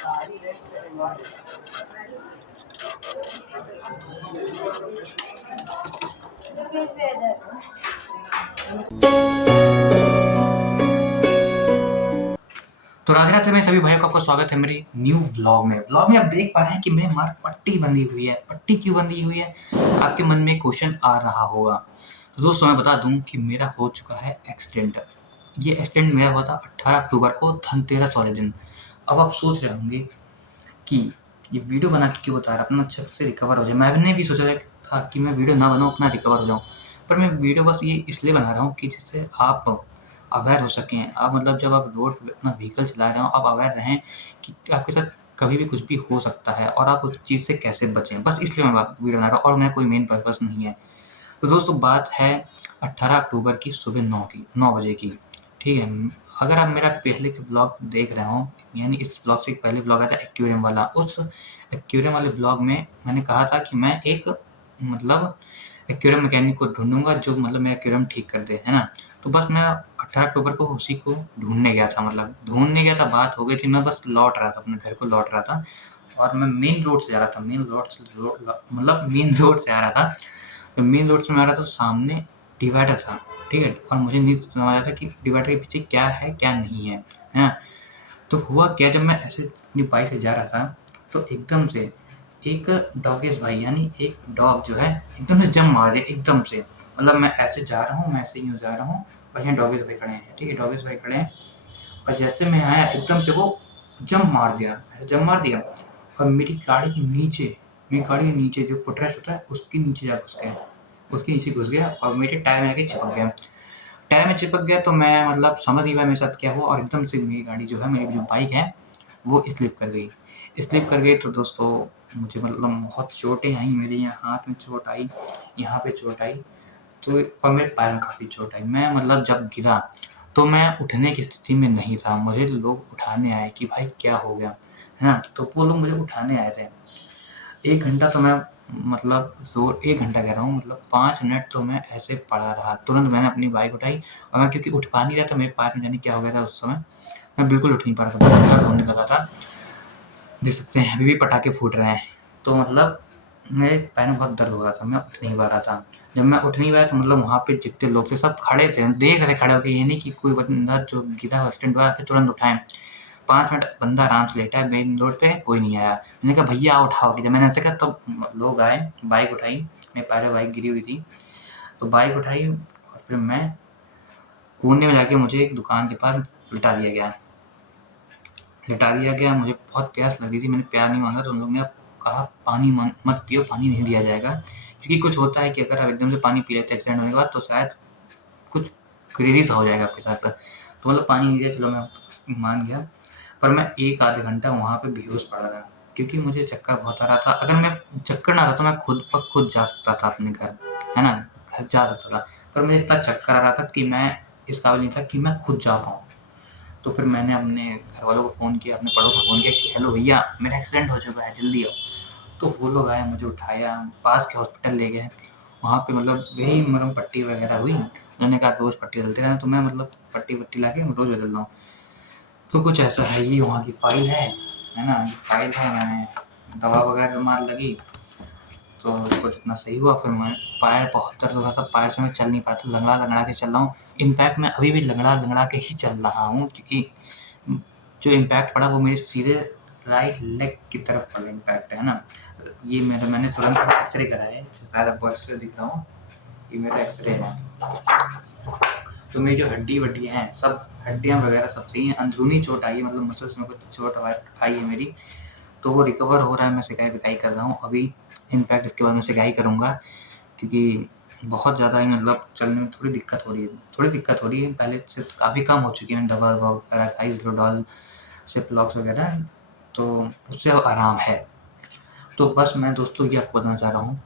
तो राधे राधे में सभी भाइयों का आपका स्वागत है मेरी न्यू व्लॉग में। आप देख पा रहे हैं कि मेरे मार पट्टी बंधी हुई है। पट्टी क्यों बंधी हुई है, आपके मन में क्वेश्चन आ रहा होगा। तो दोस्तों मैं बता दूं कि मेरा हो चुका है एक्सीडेंट। ये एक्सीडेंट मेरा हुआ था 18 अक्टूबर को, धनतेरस वाले दिन। अब आप सोच रहे होंगे कि ये वीडियो बना के क्यों बता रहा, अपना अच्छे से रिकवर हो जाए। मैंने भी सोचा था कि मैं वीडियो ना बनाऊं, अपना रिकवर हो जाऊं, पर मैं वीडियो बस ये इसलिए बना रहा हूँ कि जिससे आप अवेयर हो सकें। आप मतलब जब आप रोड पे अपना व्हीकल चला रहे हो, आप अवेयर रहें कि आपके साथ कभी भी कुछ भी हो सकता है और आप उस चीज़ से कैसे बचें। बस इसलिए मैं वीडियो बना रहा हूँ और मेरा कोई मेन पर्पस नहीं है। तो दोस्तों बात है 18 अक्टूबर की सुबह 9 बजे की, ठीक है। अगर आप मेरा पहले के व्लॉग देख रहे हो, यानी इस व्लॉग से पहले व्लॉग आया था एक्वेरियम वाला। उस एक्वेरियम वाले व्लॉग में मैंने कहा था कि मैं एक मतलब एक्वेरियम मैकेनिक को ढूँढूँगा जो मतलब मेरा एक्वेरियम ठीक कर दे, है ना। तो बस मैं 18 अक्टूबर को उसी को ढूँढने गया था, बात हो गई थी। मैं बस लौट रहा था, अपने घर को लौट रहा था और मैं मेन रोड से जा रहा था। मेन रोड से आ रहा था। तो मेन रोड से मैं आ रहा था, तो सामने डिवाइडर था, ठीक है। और मुझे नहीं समझ आ रहा था कि डिवाइडर के पीछे क्या है क्या नहीं है, है ना। तो हुआ क्या, जब मैं ऐसे अपनी बाइक से जा रहा था तो एकदम से एक डॉगेश भाई, यानी एक डॉग जो है एकदम से जंप मार दिया, एकदम से। मतलब मैं ऐसे जा रहा हूँ, मैं ऐसे यूँ जा रहा हूँ और यहाँ डॉगेश भाई खड़े हैं, ठीक है। डॉगेश भाई खड़े हैं और जैसे मैं आया एकदम से वो जंप मार दिया, ऐसे जंप मार दिया और मेरी गाड़ी के नीचे जो फुटरेस्ट होता है उसके नीचे जा घुस गया, उसके नीचे घुस गया और मेरे टायर में आके चिपक गया। टायर में चिपक गया तो मैं मतलब समझ नहीं पाया मेरे साथ क्या हुआ और एकदम से मेरी गाड़ी जो है, मेरी जो बाइक है वो स्लिप कर गई। तो दोस्तों मुझे मतलब बहुत चोटें आई, मेरे यहाँ हाथ में चोट आई, यहाँ पे चोट आई, तो और मेरे पैर में काफ़ी चोट आई। मैं मतलब जब गिरा तो मैं उठने की स्थिति में नहीं था। मुझे लोग उठाने आए कि भाई क्या हो गया, है ना। तो वो लोग मुझे उठाने आए थे। 1 घंटा तो मैं मतलब 1 घंटा कह रहा हूँ, मतलब 5 मिनट तो मैं ऐसे पड़ा रहा। तुरंत मैंने अपनी बाइक उठाई और मैं क्योंकि उठ पा नहीं रहा था, मेरे पैर में जाने क्या हो गया था उस समय, मैं बिल्कुल उठ नहीं पा रहा था, बहुत दर्द होने लगा था। देख सकते हैं अभी भी पटाखे फूट रहे हैं। तो मतलब मेरे पैर में बहुत दर्द हो रहा था, मैं उठ नहीं पा रहा था। जब मैं उठ नहीं पाया तो मतलब वहाँ पे जितने लोग थे सब खड़े थे, देख रहे खड़े होके, ये नहीं कि कोई बंदा जो गिरा एक्सीडेंट हुआ आके तुरंत उठाएँ। 5 मिनट बंदा आराम से लेटा है मेन रोड पे, कोई नहीं आया। मैंने कहा भैया उठाओ, कि जब मैंने ऐसे कहा तो लोग आए, बाइक उठाई, मेरे पैर में बाइक गिरी हुई थी, तो बाइक उठाई और फिर मैं कोने में जाके मुझे एक दुकान के पास लिटा दिया गया। मुझे बहुत प्यास लगी थी, मैंने प्यार नहीं माँगा तो उन लोगों ने कहा पानी मत पियो, पानी नहीं दिया जाएगा। क्योंकि कुछ होता है कि अगर आप एकदम से पानी पी लेते हैं एक्सीडेंट होने के बाद तो शायद कुछ क्रेज़ हो जाएगा आपके साथ। तो मतलब पानी नहीं दिया, चलो मैं मान गया। पर मैं 1 आधे घंटा वहाँ पे बेहोश पड़ा रहा क्योंकि मुझे चक्कर बहुत आ रहा था। अगर मैं चक्कर ना आता तो मैं खुद ब खुद जा सकता था अपने घर, है ना? घर जा सकता था। पर मुझे इतना चक्कर आ रहा था कि मैं इस काबिल नहीं था कि मैं खुद जा पाऊँ। तो फिर मैंने अपने घरवालों को फ़ोन किया, अपने पड़ोस में फ़ोन किया कि हेलो भैया, मेरा एक्सीडेंट हो चुका है, जल्दी आओ। तो वो लोग आए, मुझे उठाया, पास के हॉस्पिटल ले गए। वहाँ पे मतलब वही मरहम पट्टी वगैरह हुई। उन्होंने कहा रोज़ पट्टी बदलते रहना, तो मैं मतलब पट्टी लाके रोज़ बदल रहा हूँ। तो कुछ ऐसा है, ये वहाँ की फ़ाइल है ना? ये फ़ाइल है, मैंने दवा वगैरह बीमार लगी, तो कुछ इतना सही हुआ। फिर मैं पैर बहुत दर्द हो रहा था, पैर से मैं चल नहीं पाता, लंगड़ा-लंगड़ा के चल रहा हूँ। इनफैक्ट मैं अभी भी लंगड़ा-लंगड़ा के ही चल रहा हूँ क्योंकि जो इम्पैक्ट पड़ा वो मेरे सीधे राइट लेग की तरफ पड़ा इम्पैक्ट, है ना। ये मैंने तुरंत एक्सरे कराया है, शायद आपको एक्सरे दिख रहा हो, ये मेरा एक्सरे है। तो मेरी जो हड्डी-वड्डियाँ हैं, सब हड्डियाँ वगैरह सब सही हैं। अंदरूनी चोट आई है, मतलब मसल्स में कुछ चोट आई है मेरी, तो वो रिकवर हो रहा है। मैं सिकाई-विकाई कर रहा हूँ अभी। इनफैक्ट इसके बाद मैं सिकाई करूँगा क्योंकि बहुत ज़्यादा ही मतलब चलने में थोड़ी दिक्कत हो रही है। पहले से काफ़ी कम हो चुकी है, मैंने दवा-ववा वगैरह खाई, ज़ोलॉल, सिप्लॉक्स वगैरह, तो उससे अब आराम है। तो बस मैं दोस्तों ये आपको बताना चाह रहा हूँ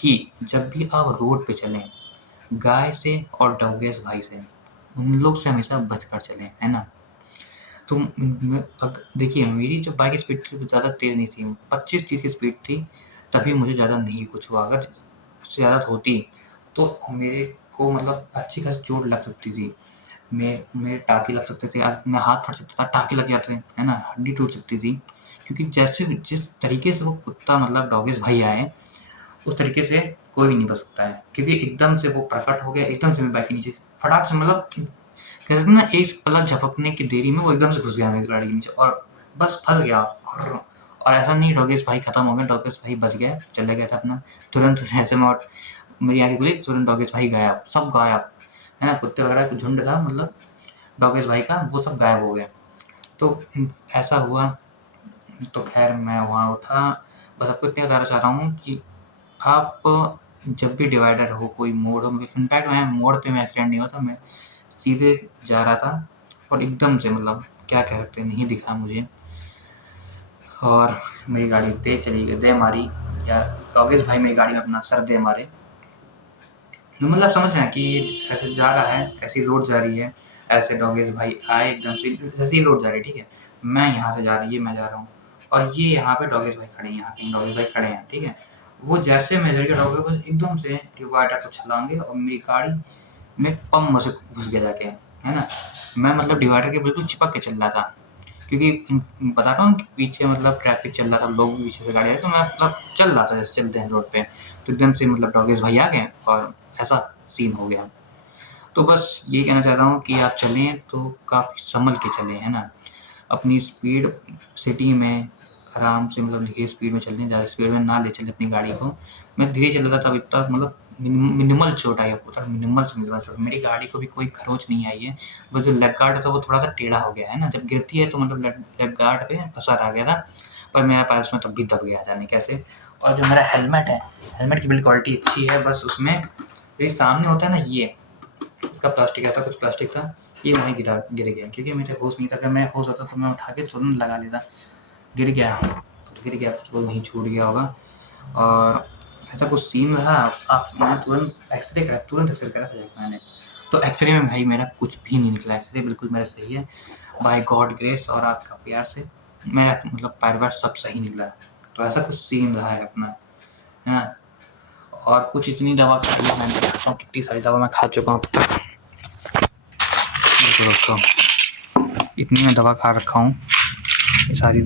कि जब भी आप रोड पे चलें, गाय से और डॉगेस भाई से, उन लोग से हमेशा बचकर चलें, है ना। तो देखिए मेरी जो बाइक की स्पीड थी वो ज़्यादा तेज़ नहीं थी, 25-30 की स्पीड थी, तभी मुझे ज़्यादा नहीं कुछ हुआ। अगर उससे ज़्यादा होती तो मेरे को मतलब अच्छी खासी चोट लग सकती थी। मेरे टाँके लग सकते थे, मेरा हाथ फट सकता था, टाँके लग जाते, है ना, हड्डी टूट सकती थी। क्योंकि जैसे जिस तरीके से वो कुत्ता मतलब डॉगीज भाई आए, उस तरीके से कोई भी नहीं बच सकता है, क्योंकि एकदम से वो प्रकट हो गया, एकदम से मेरी बाइक के नीचे फटाक से, मतलब कहते हैं ना, एक पलक झपकने की देरी में वो एकदम से घुस गया मेरी गाड़ी के नीचे और बस फंस गया। और ऐसा नहीं डॉगेश भाई खत्म हो गया, डॉगेश भाई बच गया, चले गया था अपना तुरंत से, ऐसे में और मेरी आंखें खुली, तुरंत डॉगेश भाई गायब, सब गायब, है ना, कुत्ते वगैरह का झुंड था मतलब डॉगेश भाई का, वो सब गायब हो गया। तो ऐसा हुआ। तो खैर मैं वहाँ उठा, बस आपको इतना बताना चाह रहा हूँ कि आप जब भी डिवाइडर हो, कोई मोड़ हो, इनफैक्ट मैं मोड़ पे मैं एक्सीडेंट नहीं हुआ था, मैं सीधे जा रहा था और एकदम से मतलब क्या कह सकते हैं, नहीं दिखा मुझे और मेरी गाड़ी तेज चली गई, दे मारी, या डॉगेश भाई मेरी गाड़ी में अपना सर दे मारे। मतलब समझ रहे हैं कि ऐसे जा रहा है, ऐसी रोड जा रही है, ऐसे डॉगेश भाई आए एकदम से, जैसी रोड जा रही है, ठीक है, मैं यहाँ से जा रही है, मैं जा रहा हूँ और ये यहाँ पे डॉगेश भाई खड़े हैं, यहाँ पे डॉगेश भाई खड़े हैं, ठीक है। वो जैसे मैं इधर के डॉगेश बस एकदम से डिवाइडर को छलांगे और मेरी गाड़ी में पम से घुस गया जाके, है ना। मैं मतलब डिवाइडर के बिल्कुल चिपक के चल रहा था, क्योंकि बता रहा हूँ कि पीछे मतलब ट्रैफिक चल रहा था, लोग भी पीछे से गाड़ी आ रहे, तो मैं मतलब चल रहा था जैसे चलते हैं रोड पे, तो एकदम से मतलब डॉगेश भाई आ गए और ऐसा सीन हो गया। तो बस यही कहना चाह रहा हूँ कि आप चलें तो काफ़ी संभल के चलें, है ना। अपनी स्पीड सिटी में आराम से, मतलब धीरे स्पीड में चलें, ज़्यादा स्पीड में ना ले चलें अपनी गाड़ी को। मैं धीरे चल रहा था, तब इतना मतलब मिनिमल चोट आई, आपको मिनिमल से मिनिमल चोट, मेरी गाड़ी को भी कोई खरोंच नहीं आई है, बस जो लेग गार्ड था वो थोड़ा सा टेढ़ा हो गया है ना, जब गिरती है तो मतलब लेग गार्ड पे असर आ गया था, पर मेरा पैर उसमें तब भी दब गया, जाने कैसे। और जो मेरा हेलमेट है, हेलमेट की बिल्ड क्वालिटी अच्छी है, बस उसमें ये सामने होता है ना, ये इसका प्लास्टिक, ऐसा कुछ प्लास्टिक था, ये वहीं गिर गया, क्योंकि मेरे होश नहीं था, अगर मैं होश होता तो मैं उठा के तुरंत लगा लेता, गिर गया तो वहीं छूट गया होगा। और ऐसा कुछ सीन रहा, आप मैंने तुरंत एक्सरे करा था मैंने, तो एक्सरे में भाई मेरा कुछ भी नहीं निकला, एक्सरे बिल्कुल मेरा सही है, बाय गॉड ग्रेस और आपका प्यार से मेरा मतलब पैर वैर सब सही निकला। तो ऐसा कुछ सीन रहा है अपना, है ना। और कुछ इतनी दवा खाई है मैंने, बताता हूँ कितनी सारी दवा मैं खा चुका हूँ अब तक, इतनी मैं दवा खा रखा हूँ सारी,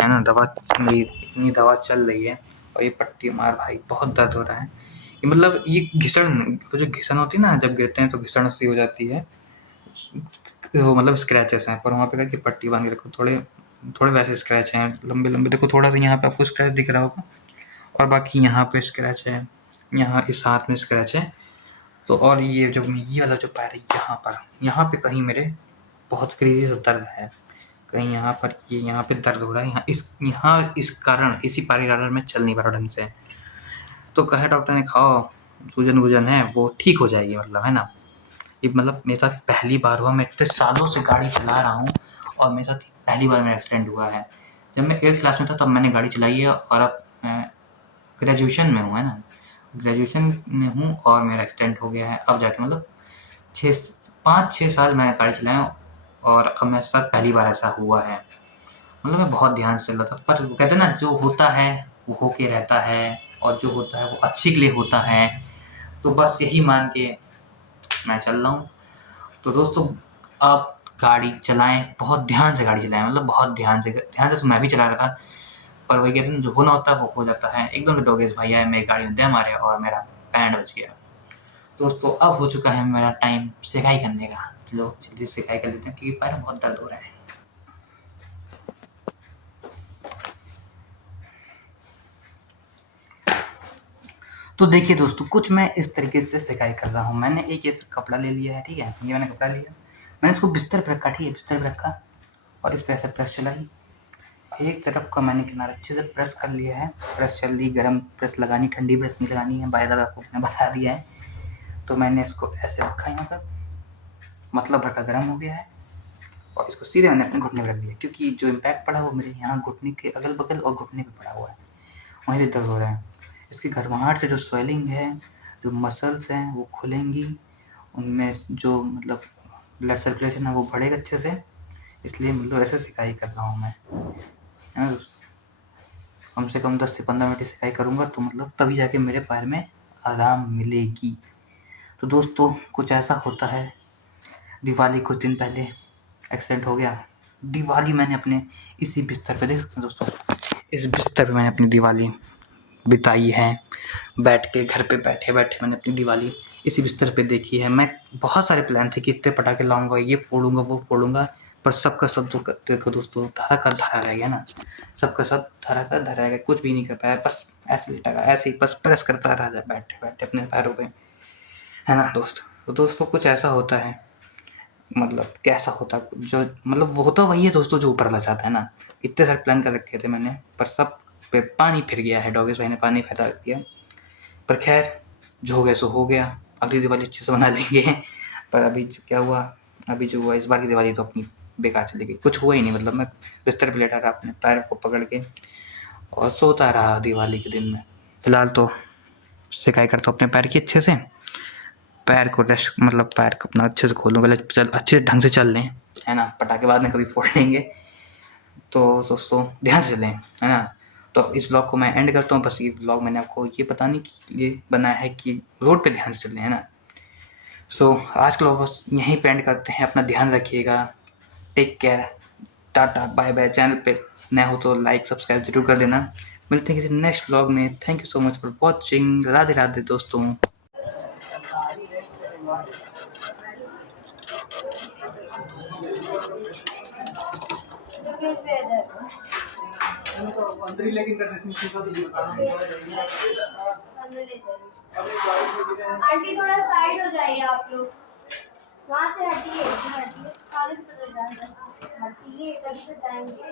है ना, दवा मेरी इतनी दवा चल रही है, और ये पट्टी मार भाई बहुत दर्द हो रहा है, ये मतलब ये घिसण, वो जो घिसण होती है ना, जब गिरते हैं तो घिसण सी हो जाती है, वो मतलब स्क्रैचेस हैं, पर वहाँ पे कि पट्टी बांध के रखो, थोड़े वैसे स्क्रैच हैं लंबे लंबे, देखो थोड़ा सा यहाँ पे आपको स्क्रैच दिख रहा होगा, और बाकी यहाँ पे स्क्रैच है, यहाँ इस हाथ में स्क्रैच है। तो और ये वाला जो पैर है, यहाँ पे कहीं मेरे बहुत क्रेजी सा दर्द है, कहीं यहाँ पर, ये यहाँ पे दर्द हो रहा है, यहाँ इस कारण, इसी कारण मैं चल नहीं पा रहा ढंग से। तो कहा डॉक्टर ने, खाओ, सूजन वूजन है वो ठीक हो जाएगी, मतलब, है ना। ये मतलब मेरे साथ पहली बार हुआ, मैं इतने सालों से गाड़ी चला रहा हूँ और मेरे साथ पहली बार मेरा एक्सीडेंट हुआ है। जब मैं 8th क्लास में था तब मैंने गाड़ी चलाई है, और अब मैं ग्रेजुएशन में हूँ, है ना, ग्रेजुएशन में हूँ और मेरा एक्सीडेंट हो गया है, अब जाके मतलब 5-6 साल मैंने गाड़ी चलाया, और अब मेरे साथ पहली बार ऐसा हुआ है। मतलब मैं बहुत ध्यान से चल रहा था, पर वो कहते हैं ना, जो होता है वो होके रहता है, और जो होता है वो अच्छे के लिए होता है, तो बस यही मान के मैं चल रहा हूँ। तो दोस्तों, आप गाड़ी चलाएं, बहुत ध्यान से गाड़ी चलाएं, मतलब बहुत ध्यान से तो मैं भी चला रहा था, पर वही कहते हैं जो होना होता है वो हो जाता है। एकदम से डोगेश भाई आए, मेरी गाड़ी में दे मारे और मेरा बैंड बच गया। दोस्तों, अब हो चुका है मेरा टाइम सिकाई करने का, चलो जल्दी सिकाई कर लेते हैं, क्योंकि पैर में बहुत दर्द हो रहा है। तो देखिए दोस्तों, कुछ मैं इस तरीके से सिकाई कर रहा हूँ। मैंने एक ये कपड़ा ले लिया है, ठीक है, ये मैंने कपड़ा लिया, मैंने इसको बिस्तर पर रखा, ठीक है, बिस्तर पर रखा, और इस पर ऐसे प्रेस चलाई, एक तरफ का मैंने किनारा अच्छे से प्रेस कर लिया है, प्रेस चल रही, गर्म प्रेस लगानी, ठंडी प्रेस नहीं लगानी है, बाय द वे आपको मैंने बता दिया है। तो मैंने इसको ऐसे रखा यहाँ पर, मतलब हल्का गर्म हो गया है, और इसको सीधे मैंने अपने घुटने पर रख दिया, क्योंकि जो इम्पैक्ट पड़ा वो मेरे यहाँ घुटने के अगल बगल और घुटने पर पड़ा हुआ है, वहीं भी दर्द हो रहा है। इसकी गर्माहट से जो स्वेलिंग है, जो मसल्स हैं वो खुलेंगी, उनमें जो मतलब ब्लड सर्कुलेशन है वो बढ़ेगा अच्छे से, इसलिए मतलब ऐसे सिकाई कर रहा हूँ मैं, है ना दोस्तों। कम से कम 10 से 15 मिनट की सिकाई करूँगा, तो मतलब तभी जाके मेरे पैर में आराम मिलेगी। तो दोस्तों, कुछ ऐसा होता है, दिवाली कुछ दिन पहले एक्सीडेंट हो गया, दिवाली मैंने अपने इसी बिस्तर पे, देख सकते हैं दोस्तों, इस बिस्तर पे मैंने अपनी दिवाली बिताई है। बैठ के घर पे बैठे बैठे मैंने अपनी दिवाली इसी बिस्तर पे देखी है। मैं बहुत सारे प्लान थे कि इतने पटाखे लाऊंगा, ये फोड़ूंगा, वो फोड़ूंगा, पर सबका सब जो देखो दोस्तों, धरा का धरा रह गया ना, सबका सब धरा का धरा रह गया, कुछ भी नहीं कर पाया, बस ऐसे लेटा रहा, ऐसे ही बस प्रेस करता रहा था बैठे बैठे अपने पैरों पे, है ना दोस्त। तो दोस्तों कुछ ऐसा होता है, मतलब कैसा होता जो, मतलब वो होता वही है दोस्तों जो ऊपर वाला चाहता है ना। इतने सारे प्लान कर रखे थे मैंने, पर सब पे पानी फिर गया है, डॉगेश भाई ने पानी फैला दिया। पर खैर जो हो गया सो हो गया, अगली दिवाली अच्छे से मना लेंगे। पर अभी क्या हुआ, अभी जो हुआ इस बार की दिवाली तो अपनी बेकार चली गई, कुछ हुआ ही नहीं। मतलब मैं बिस्तर पर लेटा रहा अपने पैर को पकड़ के और सोता रहा दिवाली के दिन में। फिलहाल तो सिकाई करता हूँ अपने पैर की अच्छे से, पैर को रेस्ट, मतलब पैर को अपना अच्छे से खोलूँ, पहले चल अच्छे ढंग से चल लें, है ना, पटाखे बाद में कभी फोड़ लेंगे। तो दोस्तों ध्यान से चलें, है ना। तो इस ब्लॉग को मैं एंड करता हूँ। बस ये ब्लॉग मैंने आपको ये बताने के लिए बनाया है कि रोड पे ध्यान से चलें, है ना। सो आज का ब्लॉग बस यहीं पे एंड करते हैं। अपना ध्यान रखिएगा, take care, tata bye bye. Channel पे नया हो तो लाइक सब्सक्राइब जरूर कर देना। मिलते हैं किसी नेक्स्ट ब्लॉग में। Thank you so much for watching. Radhe Radhe दोस्तों। अंदर ही लेकिन ड्रेसिंग सीखा तो आंटी थोड़ा साइड हो जाइए आप लोग, वहाँ से हटिए, हटिए, काले हटिए, तभी तो जाएंगे।